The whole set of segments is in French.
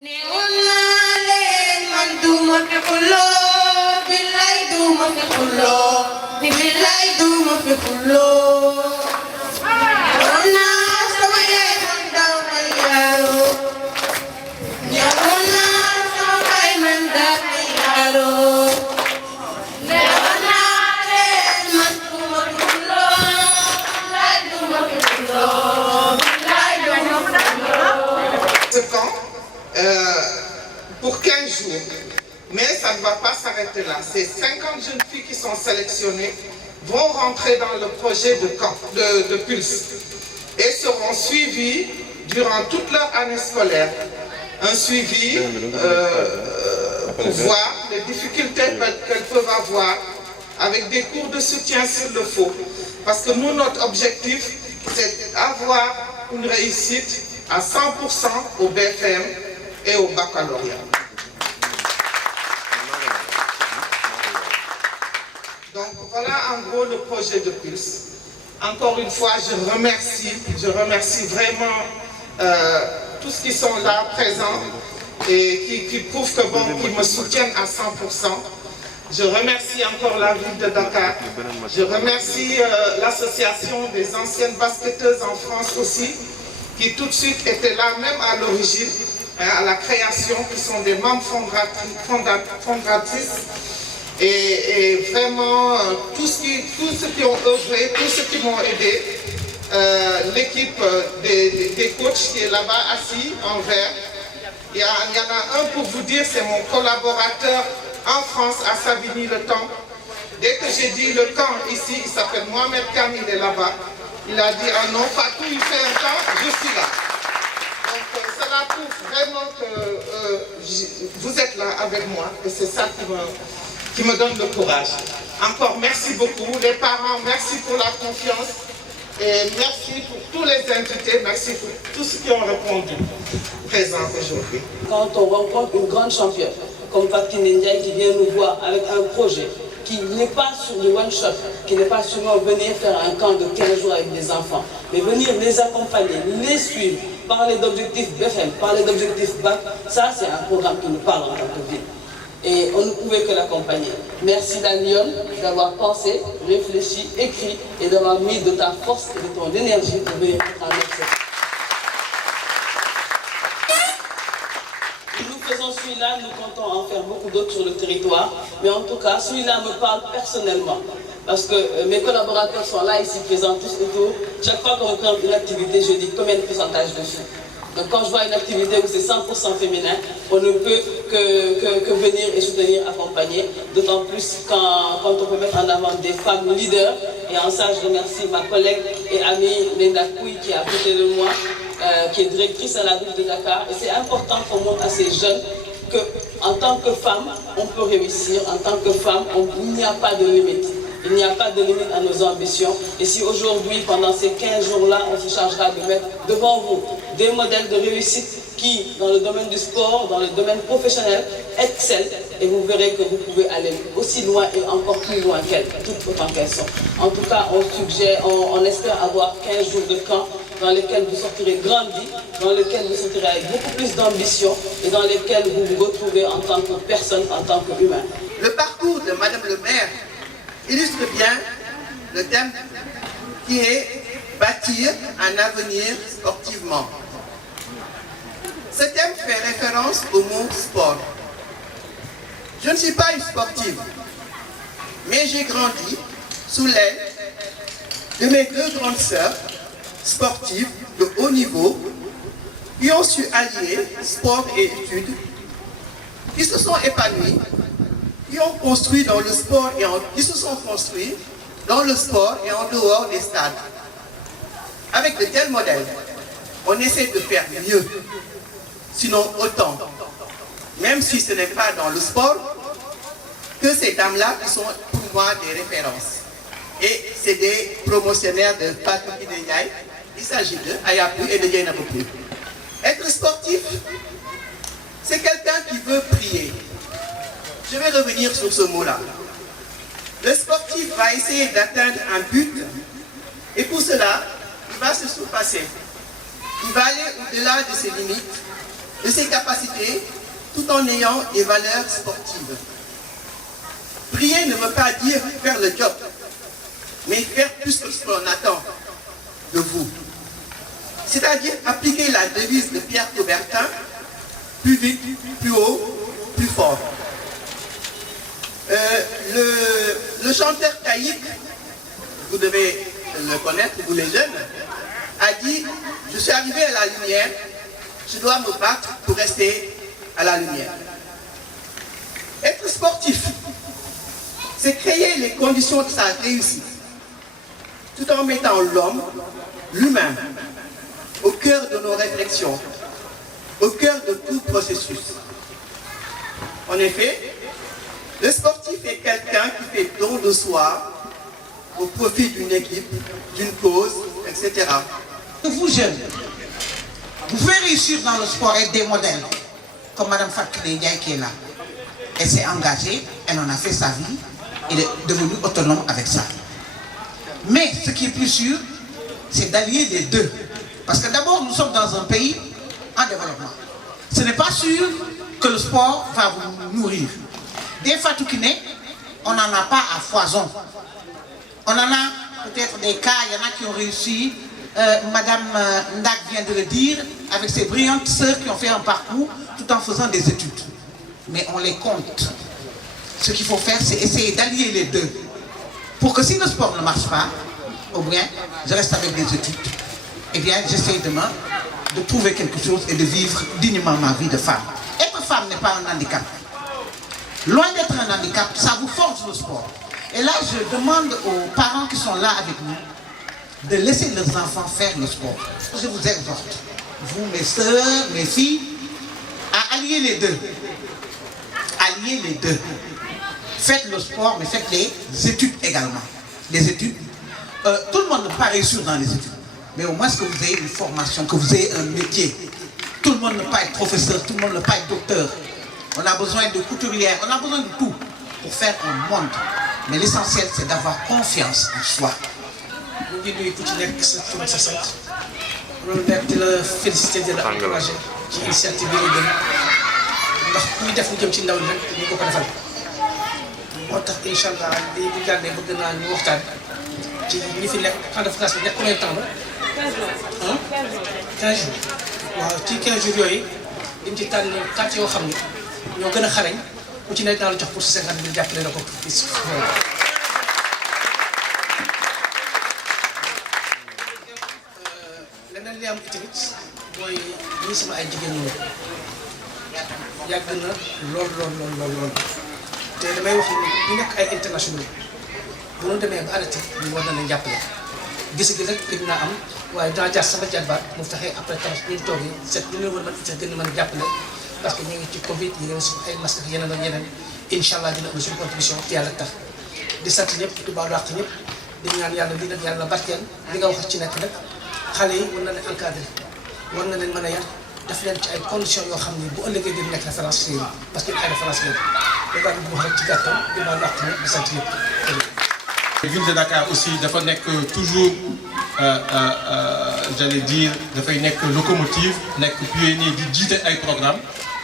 Ce camp pour 15 jours, mais ça ne va pas s'arrêter là. Ces 50 jeunes filles qui sont sélectionnées vont rentrer dans le projet de camp de Pulse et seront suivies durant toute leur année scolaire. Un suivi pour voir les difficultés qu'elles peuvent avoir avec des cours de soutien s'il le faut. Parce que nous, notre objectif, c'est d'avoir une réussite à 100% au BFM et au baccalauréat. Donc voilà en gros le projet de Pulse. Encore une fois, je remercie vraiment tous ceux qui sont là présents et qui prouvent que bon, qui me soutiennent à 100%. Je remercie encore la ville de Dakar. Je remercie l'association des anciennes basketteuses en France aussi, qui tout de suite étaient là, même à l'origine, à la création, qui sont des membres fondatrices. Et vraiment, tous ceux qui ont œuvré, tous ceux qui m'ont aidé, l'équipe des coachs qui est là-bas assis en vert. Il y en a un pour vous dire, c'est mon collaborateur en France, à Savigny-le-Temple. Dès que j'ai dit le camp ici, il s'appelle Mohamed Khan, il est là-bas. Il a dit, ah non, Fatou, il fait un temps, je suis là. Donc cela prouve vraiment que vous êtes là avec moi et c'est ça qui me donne le courage. Encore merci beaucoup. Les parents, merci pour la confiance et merci pour tous les invités, merci pour tous ceux qui ont répondu présents aujourd'hui. Quand on rencontre une grande championne comme Fatou Ndiaye qui vient nous voir avec un projet qui n'est pas sur le one-shot, qui n'est pas seulement venir faire un camp de 15 jours avec des enfants, mais venir les accompagner, les suivre, parler d'objectifs BFM, parler d'objectifs BAC, ça c'est un programme qui nous parle en tant que ville. Et on ne pouvait que l'accompagner. Merci Daniel d'avoir pensé, réfléchi, écrit et d'avoir mis de ta force et de ton énergie pour venir en notre. Nous faisons celui-là, nous comptons en faire beaucoup d'autres sur le territoire, mais en tout cas, celui-là me parle personnellement, parce que mes collaborateurs sont là, ici présents, tous autour. Chaque fois qu'on reprend une activité, je dis combien de pourcentage de filles. Donc quand je vois une activité où c'est 100% féminin, on ne peut que venir et soutenir, accompagner, d'autant plus quand on peut mettre en avant des femmes leaders. Et en ça, je remercie ma collègue et amie Linda Kouy qui est à côté de moi, qui est directrice à la ville de Dakar. Et c'est important qu'on montre à ces jeunes qu'en tant que femme, on peut réussir. En tant que femme, il n'y a pas de limite. Il n'y a pas de limite à nos ambitions. Et si aujourd'hui, pendant ces 15 jours-là, on se chargera de mettre devant vous des modèles de réussite qui, dans le domaine du sport, dans le domaine professionnel, excellent, et vous verrez que vous pouvez aller aussi loin et encore plus loin qu'elles, toutes autant qu'elles sont. En tout cas, on espère avoir 15 jours de camp dans lesquels vous sortirez grandi, dans lesquels vous sortirez avec beaucoup plus d'ambition et dans lesquels vous vous retrouvez en tant que personne, en tant qu'humain. Le parcours de Madame le maire illustre bien le thème qui est bâtir un avenir sportivement. Ce thème fait référence au mot sport. Je ne suis pas une sportive, mais j'ai grandi sous l'aile de mes deux grandes sœurs sportives de haut niveau qui ont su allier sport et études, qui se sont épanouies, qui ont construit dans le sport qui se sont construits dans le sport et en dehors des stades. Avec de tels modèles, on essaie de faire mieux, sinon autant, même si ce n'est pas dans le sport, que ces dames-là qui sont pour moi des références. Et c'est des promotionnaires de Fatou Ndiaye. Il s'agit d'eux, Ayapu et de Yenapopu. Être sportif, c'est quelqu'un qui veut prier. Je vais revenir sur ce mot-là. Le sportif va essayer d'atteindre un but et pour cela, il va se surpasser. Il va aller au-delà de ses limites de ses capacités tout en ayant des valeurs sportives. Prier ne veut pas dire faire le job, mais faire plus que ce qu'on attend de vous. C'est-à-dire appliquer la devise de Pierre Coubertin, plus vite, plus haut, plus fort. Le chanteur Taïk, vous devez le connaître, vous les jeunes, a dit « Je suis arrivé à la lumière, je dois me battre pour rester à la lumière. » Être sportif, c'est créer les conditions de sa réussite, tout en mettant l'homme, l'humain, au cœur de nos réflexions, au cœur de tout processus. En effet, le sportif est quelqu'un qui fait don de soi au profit d'une équipe, d'une cause, etc. Vous jeunes, vous pouvez réussir dans le sport et être des modèles, comme Mme Fatkine Ndiaye qui est là. Elle s'est engagée, elle en a fait sa vie, elle est devenue autonome avec ça. Mais ce qui est plus sûr, c'est d'allier les deux. Parce que d'abord, nous sommes dans un pays en développement. Ce n'est pas sûr que le sport va vous nourrir. Des Fatou Kiné, on n'en a pas à foison. On en a peut-être des cas, il y en a qui ont réussi. Madame Ndak vient de le dire, avec ses brillantes sœurs qui ont fait un parcours tout en faisant des études. Mais on les compte. Ce qu'il faut faire, c'est essayer d'allier les deux. Pour que si le sport ne marche pas, au moins, je reste avec des études. Eh bien, j'essaie demain de trouver quelque chose et de vivre dignement ma vie de femme. Être femme n'est pas un handicap. Loin d'être un handicap, ça vous forge le sport. Et là, je demande aux parents qui sont là avec nous de laisser leurs enfants faire le sport. Je vous exhorte, vous, mes soeurs, mes filles, à allier les deux. Allier les deux. Faites le sport, mais faites les études également. Les études. Tout le monde ne peut pas réussir dans les études. Mais au moins que vous ayez une formation, que vous ayez un métier. Tout le monde ne peut pas être professeur, tout le monde ne peut pas être docteur. On a besoin de couturières, on a besoin de tout pour faire un monde. Mais l'essentiel, c'est d'avoir confiance en soi. Nous ngi nuyu ku ci nekk sa tur sa sant loolu nekk di la féliciter di la encourager ci initiative bi nga jël ndax kuy def lu jëm ci ndaw ñi rek ñu ko defal moo tax incha allah lii bu jàllee bëgg naa ñu waxtaan ci ñi fi nekk camp de France bi nekk combien de temps la 15 jours waaw ci 15 jours yooyu dañ ci tànn 4 yoo xam ne ñoo gën a xarañ ku ci nekk naa la jox pour 50 000 jàppale la ko leneen li am tamit mooy ñii sama ay jigéen ñi yàgg na lool te damay wax ni ñu nekk ay international bu ñu demee ba arrêté ñu war na leen jàppale gis gi nag gën naa am waaye dinaa jaar sama jàtbaat mu fexee après tamit ñu toogee set ñu leen war a gën a mën a jàppale parce que ñu ngi ci Covid ñu ngi aussi ay masques ak yeneen ak yeneen incha allah dina am suñu contribution te yàlla tax di sant ñëpp di baalu àq ñëpp di ñaan yàlla lii nag yàlla barkeel li nga wax ci nekk nag xale yi war na leen encadré war na leen mën a yar def leen ci ay conditions yoo xam ne bu ëllëgee dina nekk référence ci parce que ay référence la da daal di wax rek ci gàttal di baalu àq ñëpp di sant ñëpp. Ville de Dakar aussi dafa nekk toujours j'allais dire dafay nekk locomotive nekk pionnier di jiite ay programme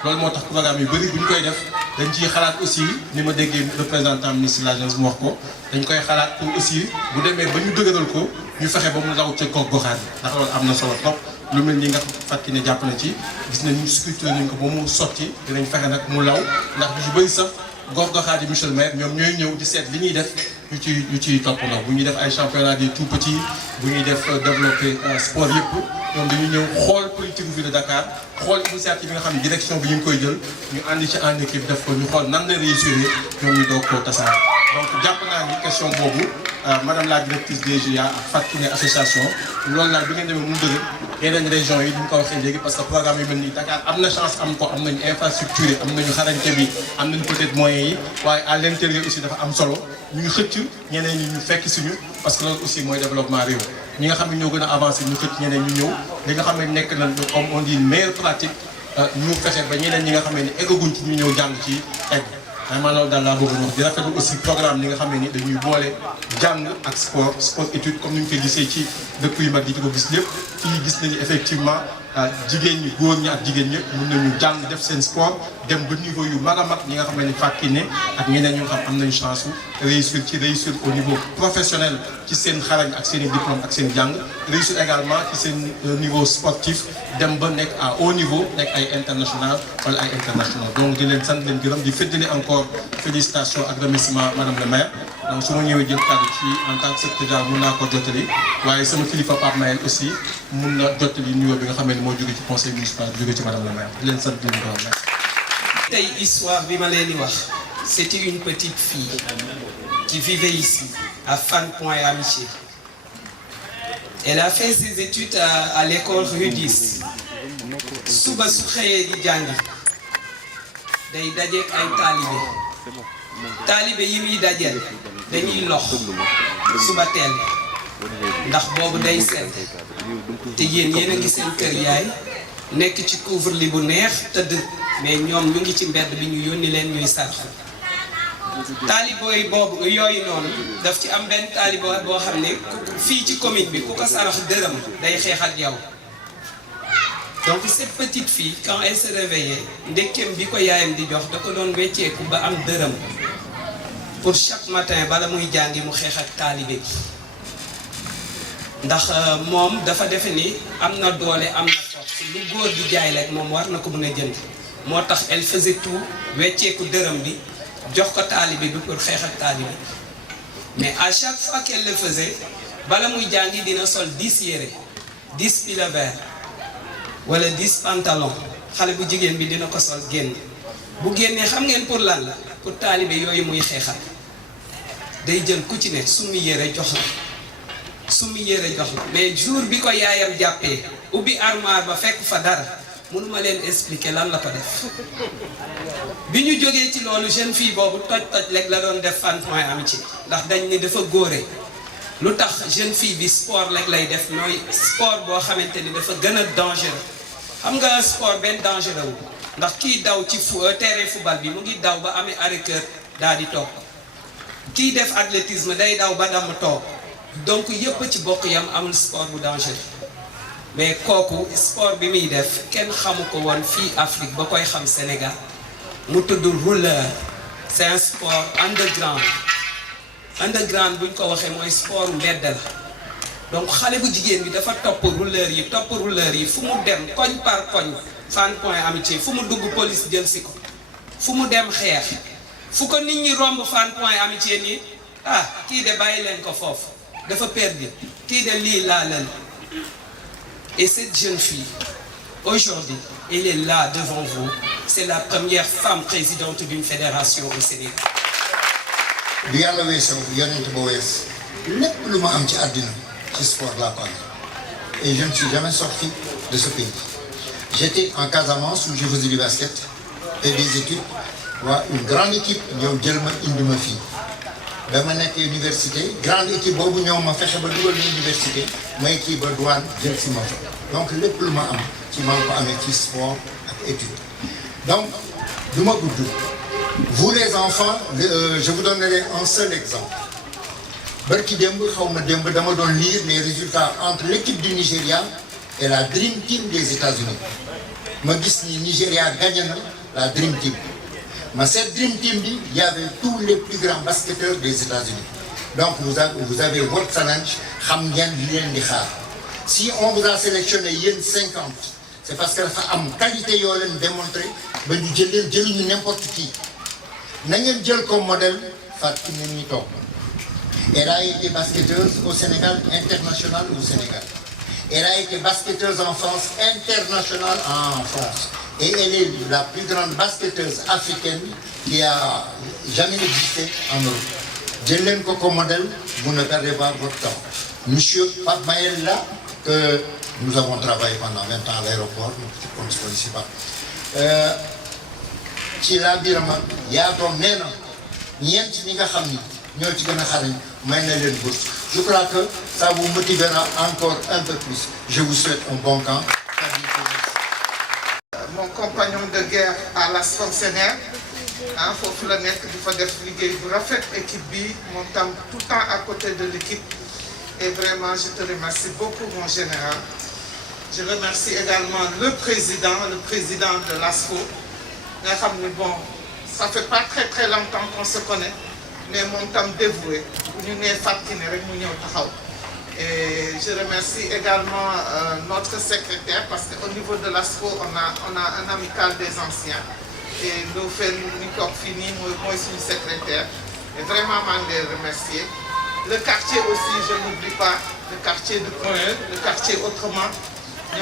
loolu moo tax programme yu bëri bu ñu koy def dañ ciy xalaat aussi ni ma déggee représentant ministre de la jeunesse mu wax ko dañ koy xalaat pour aussi bu demee ba ñu dëgëral ko ñu fexe ba mu law ca gox goxaan yi ndax loolu am na solo trop lu mel ni nga fàttali ne jàpp na ci gis nañ ñu structuré nañ ko ba mu sotti dinañ fexe nag mu law ndax du bëri sax gox goxaan yi monsieur le maire ñoom ñooy ñëw di seet li ñuy def ñu ciy toppandoo bu ñuy def ay championnat des tout petits bu ñuy def développer sport yëpp ñoom dañuy ñëw xool politique ville de Dakar xool initiative yi nga xam ne direction bi ñu ngi koy jël ñu àndi ci en équipe def ko ñu xool nan la réussir ñoom ñu doog koo tasaare. donc jàpp naa ni question boobu madame la directrice des GIA ak Fatou Kiné association loolu nag bi ngeen demee mu dëgër yeneen régions yi ñu ko waxee léegi parce que programme yu mel nii Dakar am na chance am ko am nañu infrastructure yi am nañu xarañte bi am nañu peut-être moyens yi waaye à l'intérieur aussi dafa am solo ñu ngi xëcc ñeneen ñi ñu fekk suñu parce que loolu aussi mooy développement réew ñi nga xam ne ñoo gën a avancé ñu xëcc ñeneen ñu ñëw li nga xam ne nekk nañ comme on dit meilleure pratique ñu fexe ba ñeneen ñi nga xam ne eggaguñ ci ñu ñëw jàng ci egg vraiment loolu daal laa bëgg wax di rafetlu aussi programme li nga xam ne ni dañuy boole jàng ak sport étude comme ni ñu koy gisee ci dëkk yu mag yi di ko gis lépp fii gis nañu effectivement jigéen ñi góor ñi ak jigéen ñëpp mën nañu jàng def seen sport dem ba niveau yu mag a mag ñi nga xam ne fàkki ne ak ñeneen ñu xam am nañu chance réussir au niveau professionnel ci seen xarañ ak seen i diplôme ak seen jàng réussir également ci seen niveau sportif dem ba nekk à haut niveau nekk ay international wala ay international donc di leen sant leen gërëm di féddali encore félicitations ak remerciement madame le maire donc su ma ñëwee jël kàddu ci en tant que secrétaire mun naa ko jottali waaye sama kilifa Pape Mayel aussi mun na jottali nuyoo bi nga xam ne moo jóge ci conseil municipal jóge ci madame le maire di leen sant di leen gërëm merci. tey histoire bi ma leen di wax c'était une petite fille qui vivait ici à Fann Point Amitié. Elle a fait ses études à l'école rue 10 suba su xëyee di jàngi day dajeek ay taalibe yi muy dajeel dañuy lox suba teel ndax boobu day sedd te yéen a ngi seen kër yaay nekk ci couvre-lit bu neex tëdd mais ñoom ñu ngi ci mbedd bi ñu yónni leen ñuy sarxu taalibe boobu yooyu noonu daf ci am benn taalibe boo xam ne fii ci commune bi ku ko sarax dërëm day xeex ak yow. Donc cette petite fille quand elle se réveillait ndekkeem bi ko yaayam di jox da ko doon wecceeku ba am dërëm pour chaque matin bala muy jàngi mu xeex ak taalibe bi ndax moom dafa defe ni am na doole am na force lu góor di jaay rek moom war na ko mën a jënd moo tax elle faisait tout wecceeku dërëm bi jox ko taalibe bi pour xeex ak taalibe bi mais à chaque fois qu'elle le faisait bala muy jàngi dina sol 10 yére 10 pulls verts wala 10 pantalon xale bu jigéen bi dina ko sol génn bu génnee xam ngeen pour lan la pour taalibe yooyu muy xeexal day jël ku ci ne summi yére jox la mais jour bi ko yaayam jàppee ubbi armoire ba fekk fa dara mënuma leen expliquer lan la ko def bi ñu jógee ci loolu jeune fille boobu toj rek la doon def Fann Point Amitié ndax dañ ni dafa góore lu tax jeune fille bi sport rek lay def mooy sport boo xamante ni dafa gën a dangereux xam nga sport benn dangereux wu ndax kii daw ci terrain football bi mu ngi daw ba amee arrêt cœur daal di toog kii def athlétisme day daw ba damm toog donc yëpp ci bokk yam amul sport bu dangereux mais kooku sport bi muy def kenn xamu ko woon fii Afrique ba koy xam Sénégal mu tudd rouleur c'est un sport underground buñ ko waxee mooy sport mbedd la donc xale bu jigéen bi dafa topp rouleur yi fu mu dem koñ par koñ Fann Point Amitié fu mu dugg police jël si ko fu mu dem xeex fu ko nit ñi romb Fann Point Amitié nii kii de bàyyi leen ko foofu dafa perdu kii de lii laa leen. Et cette jeune fille aujourd'hui elle est là devant vous c'est la première femme présidente d'une fédération au Sénégal. bi yàlla weesoo yonent ba wees lépp lu ma am ci àddina ci sport laa ko amee et je ne suis jamais sorti de ce pays. J'étais en Casamance où je faisais du basket et des études une grande équipe ñëw jël ma indi ma fii dama nekk université grande équipe boobu ñëw ma fexe ba dugal na université may kii ba douane jël si ma fa donc lépp lu ma am ci maa ngi ko amee ci sport ak étude donc du ma gudd. Vous les enfants, je vous donnerai un seul exemple. Barki démb xaw ma démb dama doon lire les résultats entre l'équipe du Nigeria et la Dream Team des États-Unis. Ma gis ni Nigeria gagné na la Dream Team. Mais cette Dream Team bi, il y avait tous les plus grands basketteurs des États-Unis. Donc vous avez votre challenge, xam ngeen li leen di xaar. Si on vous a sélectionné yéen 50, c'est parce que dafa am qualité yoo leen démontré ba ñu jëluñu n'importe qui. Na ngeen jël comme modèle Fatou Kiné mi toog elle a été basketteuse au Sénégal, internationale au Sénégal. Elle a été basketteuse en France, internationale en France. Et elle est la plus grande basketteuse africaine qui a jamais existé en Europe. Jël leen ko comme modèle, vous ne perdez pas votre temps. Monsieur Pape Mayel là, que nous avons travaillé pendant 20 ans à l'aéroport, comme je ne sais pas. ci laa birama yaatoon nee na ñeent ñi nga xam ni ñoo ci gën a xarañ may na leen bourse. Je crois que ça vous motivera encore un peu plus. Je vous souhaite un bon camp. Mon compagnon de guerre à la fonctionnaire foofu la nekk di fa def liggéey bu rafet équipe bi moom tam tout le temps à côté de l'équipe et vraiment je te remercie beaucoup mon général Je remercie également le président de l'ASFO. Bon, ça fait pas très longtemps qu'on se connaît, mais mon temps dévoué. Et je remercie également notre secrétaire parce qu'au niveau de l'ASFO, on a un amical des anciens. Et nous faisons fini, moi je suis secrétaire. Et vraiment, je les remercier. Le quartier aussi, je n'oublie pas, le quartier de Coin, le quartier autrement. Nous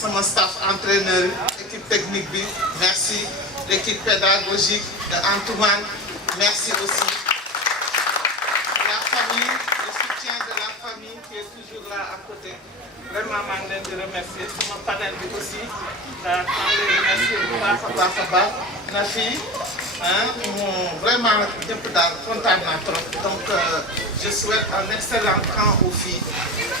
sommes mon staff entraîneur, l'équipe technique, merci. L'équipe pédagogique de Antoine, merci aussi. La famille, le soutien de la famille qui est toujours là à côté. Vraiment, je les remercie. C'est mon panel aussi. Je les remercie. La fille, vraiment, je suis content trop. Donc, je souhaite un excellent camp aux filles.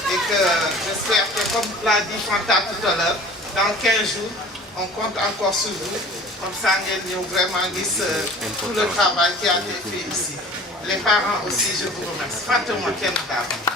Et que j'espère que, comme l'a dit Fanta tout à l'heure, dans 15 jours, on compte encore sur vous. Comme ça, nous vraiment tout le travail qui a été fait ici. Les parents aussi, je vous remercie. Faites-moi quel d'âme.